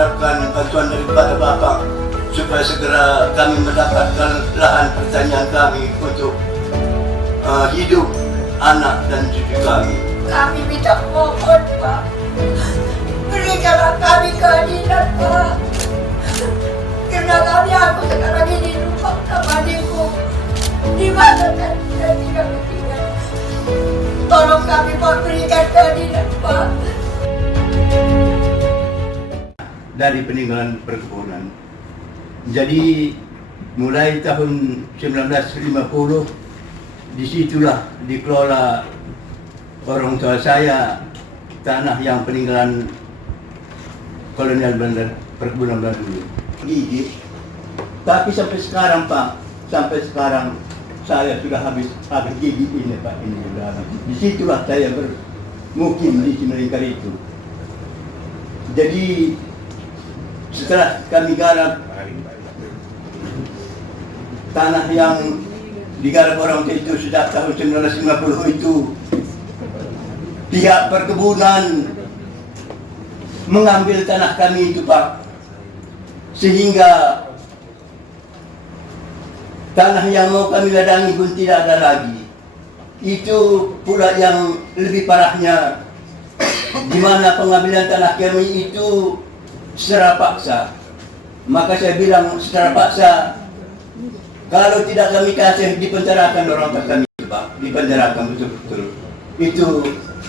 harapkan bantuan daripada Bapak supaya segera kami mendapatkan lahan pertanian kami untuk hidup anak dan cucu kami. Kami minta mohon, Pak, berikanlah kami keadilan, Pak. Karena aku sekarang ini lupa sama adikku. Di mana kan saya tidak bertinggal. Tolong kami, Pak, berikan keadilan, Pak. Dari peninggalan perkebunan. Jadi mulai tahun 1950 disitulah dikelola orang tua saya tanah yang peninggalan kolonial Belanda, perkebunan Belanda dulu. Gigi. Tapi sampai sekarang Pak, sampai sekarang saya sudah habis gigi ini Pak, ini sudah habis. Disitulah saya bermukim di Cimelingkar itu. Jadi setelah kami garap tanah yang digarap orang itu sejak tahun 1950 itu, pihak perkebunan mengambil tanah kami itu Pak, sehingga tanah yang mau kami ladangi pun tidak ada lagi. Itu pula yang lebih parahnya, di mana pengambilan tanah kami itu secara paksa. Maka saya bilang secara paksa, kalau tidak kami kasih, dipenjarakan orang tua kami Pak, dipenjarakan betul-betul. Itu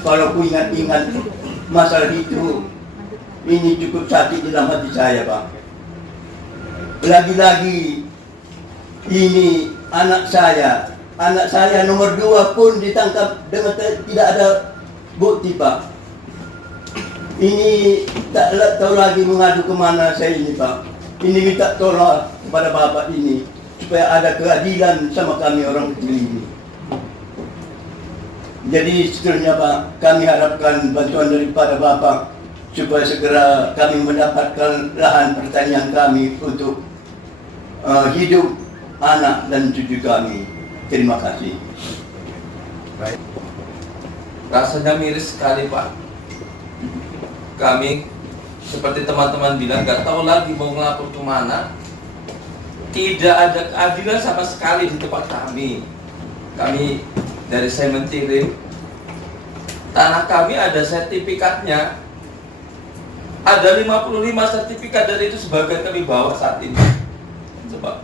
kalau ku ingat-ingat masalah itu, ini cukup sakit dalam hati saya Pak. Lagi-lagi ini anak saya nomor 2 pun ditangkap dengan tidak ada bukti Pak. Ini tak tahu lagi mengadu kemana saya ini Pak. Ini minta tolong kepada Bapak ini supaya ada keadilan sama kami orang kecil ini. Jadi seterusnya Pak, kami harapkan bantuan daripada Bapak supaya segera kami mendapatkan lahan pertanian kami untuk hidup anak dan cucu kami. Terima kasih. Baik. Rasanya miris sekali Pak. Kami seperti teman-teman bilang nggak tahu lagi mau ngelapor kemana. Tidak ada keadilan sama sekali di tempat kami. Kami dari Sementiri, tanah kami ada sertifikatnya. Ada 55 sertifikat dari itu sebagian kami bawa saat ini. Coba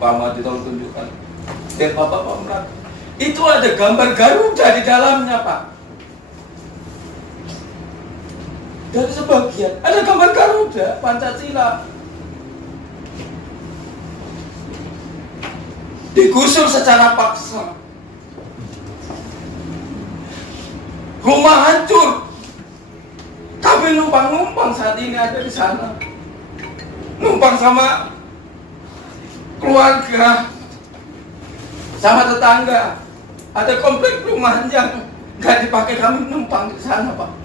Pak Madi tolong tunjukkan. Dan Bapak Pemrat. Itu ada gambar Garuda di dalamnya Pak. Dari sebagian ada gambar Garuda, Pancasila. Digusur secara paksa. Rumah hancur. Kami numpang-numpang saat ini ada di sana. Numpang sama keluarga, sama tetangga. Ada komplek perumahan yang gak dipakai, kami numpang di sana Pak.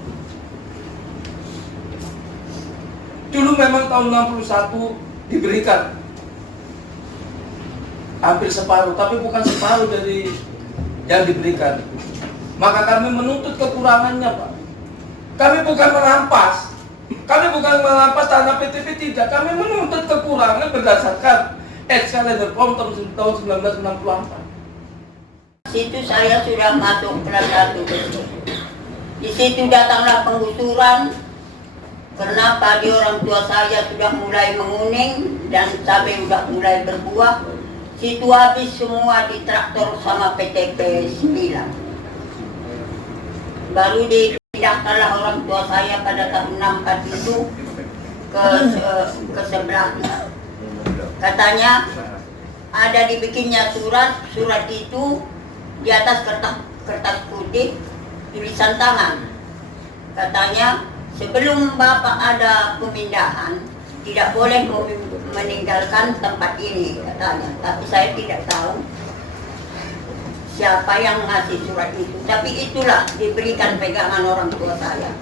Dulu memang tahun 61 diberikan hampir separuh, tapi bukan separuh dari yang diberikan. Maka kami menuntut kekurangannya Pak. Kami bukan merampas. Kami bukan merampas tanah PTP, tidak. Kami menuntut kekurangan berdasarkan Excellencer Form tahun 1964. Situ saya sudah masuk kelas 1. Di situ datanglah penggusuran. Karena padi orang tua saya sudah mulai menguning dan cabai sudah mulai berbuah. Situ habis semua di traktor sama PTP 9. Baru dipindahkanlah orang tua saya pada tahun 64 itu ke sebelahnya. Katanya ada dibikinnya surat itu di atas kertas putih tulisan tangan. Katanya sebelum Bapak ada pemindahan tidak boleh meninggalkan tempat ini katanya. Tapi saya tidak tahu siapa yang ngasih surat itu. Tapi itulah diberikan pegangan orang tua saya.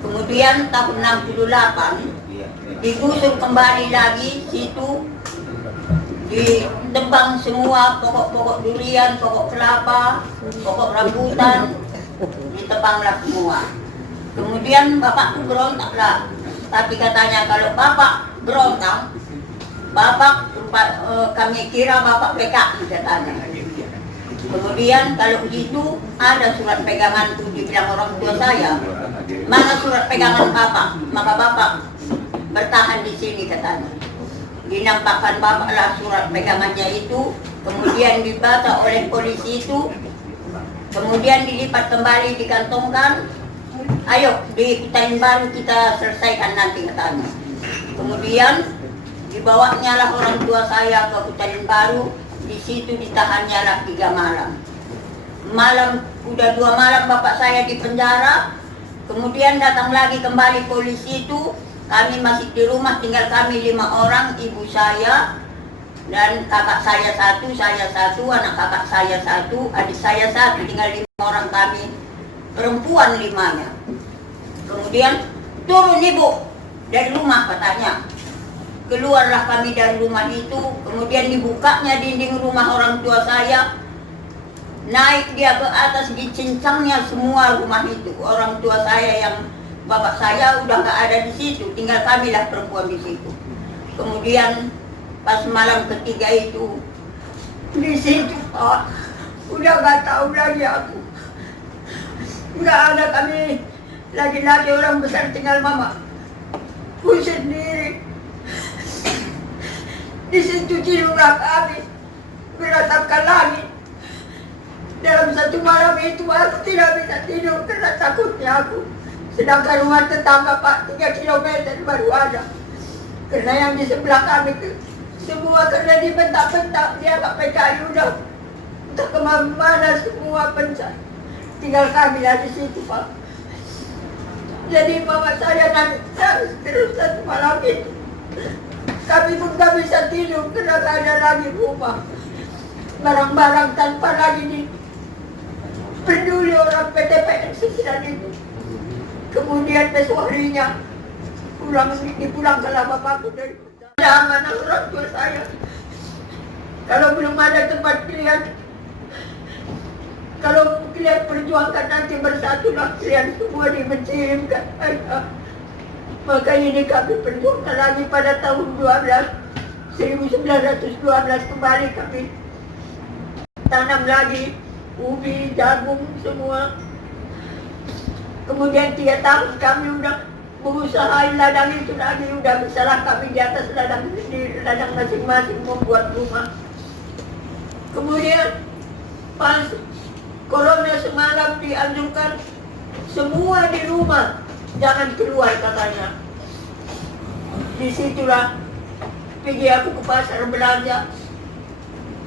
Kemudian tahun 68 digusur kembali lagi situ, ditebang semua pokok-pokok durian, pokok kelapa, pokok rambutan, ditebanglah semua. Kemudian bapakku berontaklah, Tapi katanya kalau Bapak berontak, Bapak kami kira Bapak PKI katanya. Kemudian kalau gitu ada surat pegangan tuh dibilang orang tua saya. Mana surat pegangan Bapak? Maka Bapak bertahan di sini katanya. Dinampakkan Bapak lah surat pegangannya itu, kemudian dibaca oleh polisi itu, kemudian dilipat kembali dikantongkan. Ayo di Hutan Baru kita selesaikan nanti katanya. Kemudian dibawanya lah orang tua saya ke Hutan Baru. Di situ ditahannya lah 3 malam. Udah 2 malam bapak saya di penjara. Kemudian datang lagi kembali polisi itu. Kami masih di rumah, tinggal kami 5 orang, ibu saya dan kakak saya 1, saya 1, anak kakak saya 1, adik saya 1, tinggal 5 orang kami, perempuan 5-nya. Kemudian turun ibu dari rumah katanya. Keluarlah kami dari rumah itu, kemudian dibukanya dinding rumah orang tua saya. Naik dia ke atas, dicincangnya semua rumah itu. Orang tua saya yang bapak saya udah nggak ada di situ, tinggal kamilah perempuan di situ. Kemudian pas malam ketiga itu, di situ Pak, udah nggak tahu lagi aku. Nggak ada kami lagi-lagi orang besar, tinggal mama. Ku sendiri. Di situ tidurlah kami, beratapkan langit. Dalam 1 malam itu aku tidak bisa tidur karena takutnya aku. Sedangkan rumah tetangga Pak 3 kilometer baru ada. Karena yang di sebelah kami semua karena dibentak-bentak, dia nggak PKI udah entah kemana semua pencat. Tinggal kami lah di situ Pak. Jadi mama saya nangis terus 1 malam itu. Kami pun gak bisa tidur karena gak ada lagi rumah. Barang-barang tanpa lagi peduli orang PTPN sekitar itu. Kemudian besok harinya dipulangkan bapakku dari ada amanah orang tua saya. Kalau belum ada tempat pilihan, kalau kalian perjuangkan nanti bersatulah kalian semua dimenjimkan. Maka ini kami perjuangkan lagi pada tahun 1912 kembali kami tanam lagi ubi, jagung semua. Kemudian 3 tahun kami udah mengusahain ladang itu lagi, udah bisalah kami di atas ladang, di ladang masing-masing membuat rumah. Kemudian pas corona semalam dianjurkan semua di rumah, jangan keluar katanya. Disitulah pergi aku ke pasar belanja.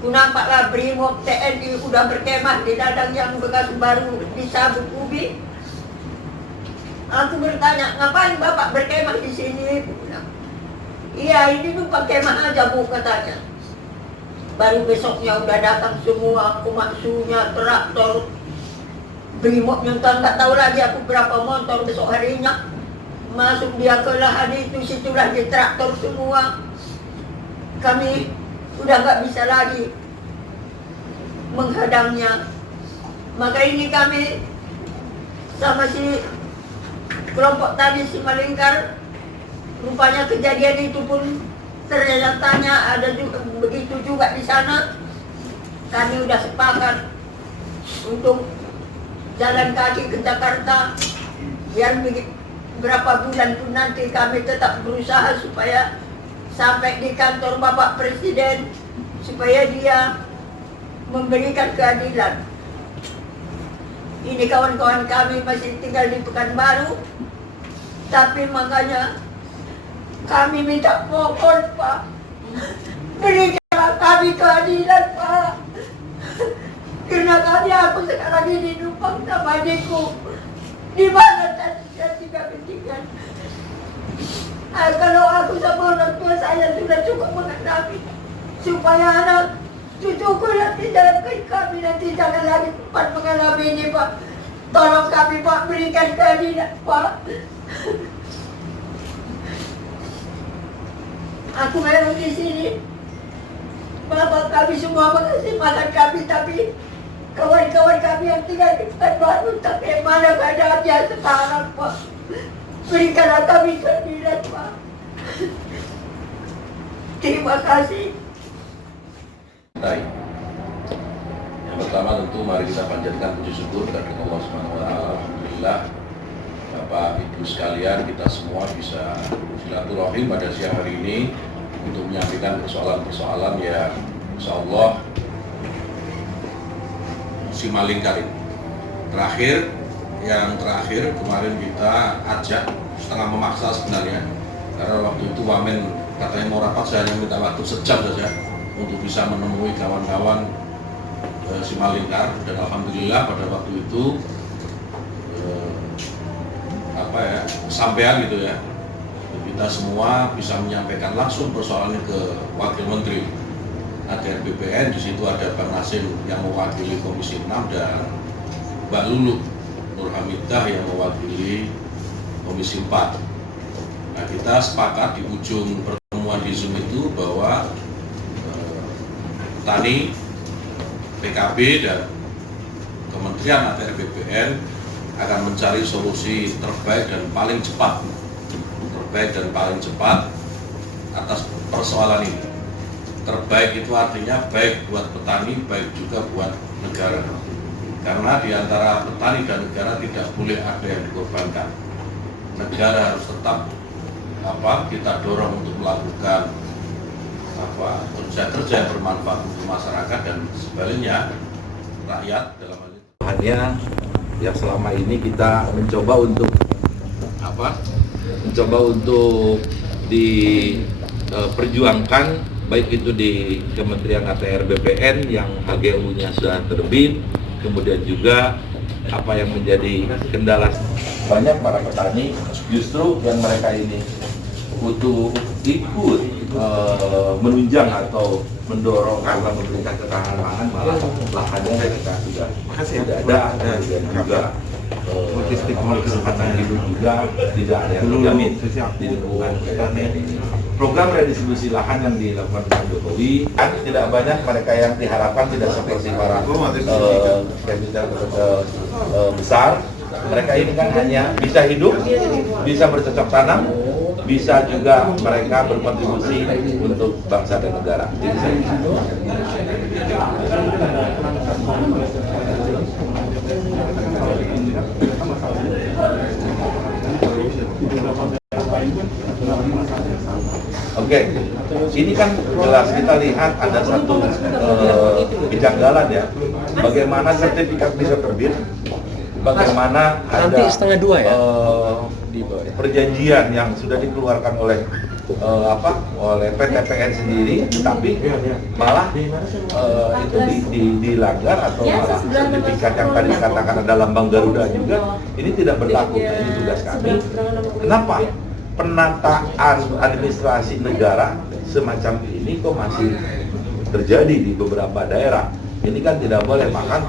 Ku nampaklah Brimob TNI udah berkemah di ladang yang bekas baru disabut ubi. Aku bertanya, ngapain bapak berkemah di sini? Iya, ini numpang kemah aja bu katanya. Baru besoknya udah datang semua, kumaksunya, traktor, Brimob nyonton, nggak tahu lagi aku berapa motor besok harinya. Masuk dia ke lahan itu, situlah di traktor semua. Kami udah nggak bisa lagi menghadangnya. Maka ini kami sama si kelompok tadi si Malingkar, rupanya kejadian itu pun ternyatanya ada juga, begitu juga di sana. Kami udah sepakat untuk jalan kaki ke Jakarta, biar berapa bulan pun nanti kami tetap berusaha supaya sampai di kantor Bapak Presiden, supaya dia memberikan keadilan. Ini kawan-kawan kami masih tinggal di Pekanbaru, tapi makanya kami minta mohon Pak, berikanlah kami keadilan Pak. Karena kami aku sekarang ini numpang sama adikku. Di mana tadi kami tinggal? Kalau aku sama orang tua saya sudah cukup menghadapi, supaya anak cucuku nanti dalam kami nanti jangan lagi sempat mengalami ini Pak. Tolong kami Pak, berikan keadilan Pak. Aku memang di sini. Bapak kami semua mengasih makan kami, tapi kawan-kawan kami yang tinggal di Pekanbaru, tapi mana keadaannya sekarang Pak. Berikanlah kami keadilan, Pak. Terima kasih. Baik. Yang pertama tentu mari kita panjatkan puji syukur kepada Allah Subhanahu wa taala. Alhamdulillah Bapak Ibu sekalian, kita semua bisa silaturahim pada siang hari ini untuk menyampaikan persoalan-persoalan yang insyaallah Simalingkar ini. Yang terakhir kemarin kita ajak setengah memaksa sebenarnya, karena waktu itu Wamen katanya mau rapat, saya hanya minta waktu sejam saja untuk bisa menemui kawan-kawan Simalingkar, dan alhamdulillah pada waktu itu sampean gitu ya, kita semua bisa menyampaikan langsung persoalannya ke Wakil Menteri ATR BPN. Di situ ada Bang Nasim yang mewakili Komisi 6 dan Mbak Lulu Nur Hamidah yang mewakili Komisi 4. Nah, kita sepakat di ujung pertemuan di Zoom itu bahwa Petani, PKB dan Kementerian ATR BPN akan mencari solusi terbaik dan paling cepat atas persoalan ini. Terbaik itu artinya baik buat petani, baik juga buat negara. Karena di antara petani dan negara tidak boleh ada yang dikorbankan. Negara harus tetap kita dorong untuk melakukan kerja-kerja yang bermanfaat untuk masyarakat, dan sebaliknya rakyat dalam hal ini. Hanya yang selama ini kita mencoba untuk diperjuangkan, baik itu di Kementerian ATR BPN yang HGU-nya sudah terbit, kemudian juga apa yang menjadi kendala banyak para petani justru yang mereka ini butuh ikut menunjang atau mendorong karena memberikan ketahanan pangan, malah lahannya mereka sudah tidak ada, dan juga logistik kesehatan hidup juga tidak ada yang terjamin di lingkungan BPN ini. Program redistribusi lahan yang dilakukan Pak Jokowi kan tidak banyak mereka yang diharapkan tidak seperti para kapital besar. Mereka ini kan hanya bisa hidup, bisa bercocok tanam, bisa juga mereka berkontribusi untuk bangsa dan negara. Oke, ini kan jelas kita lihat ada satu kejanggalan ya. Bagaimana sertifikat bisa terbit? Bagaimana ada perjanjian yang sudah dikeluarkan oleh oleh PTPN sendiri, tapi malah itu dilanggar, atau malah sertifikat yang tadi dikatakan ada lambang Garuda juga ini tidak berlaku. Nah, ini tugas kami. Kenapa penataan administrasi negara semacam ini kok masih terjadi di beberapa daerah? Ini kan tidak boleh, maka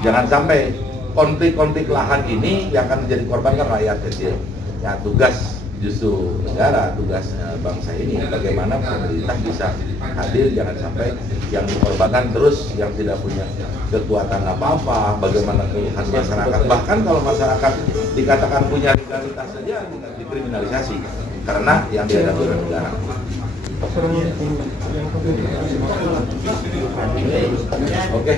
jangan sampai konflik-konflik lahan ini yang akan menjadi korban kan rakyat kecil. Ya, tugas justru negara, tugas bangsa ini bagaimana pemerintah bisa hadir, jangan sampai yang dikorbankan terus yang tidak punya kekuatan apa-apa. Bagaimana keluhan masyarakat, bahkan kalau masyarakat dikatakan punya legalitas saja dikriminalisasi karena yang dihadapi oleh negara. Oke.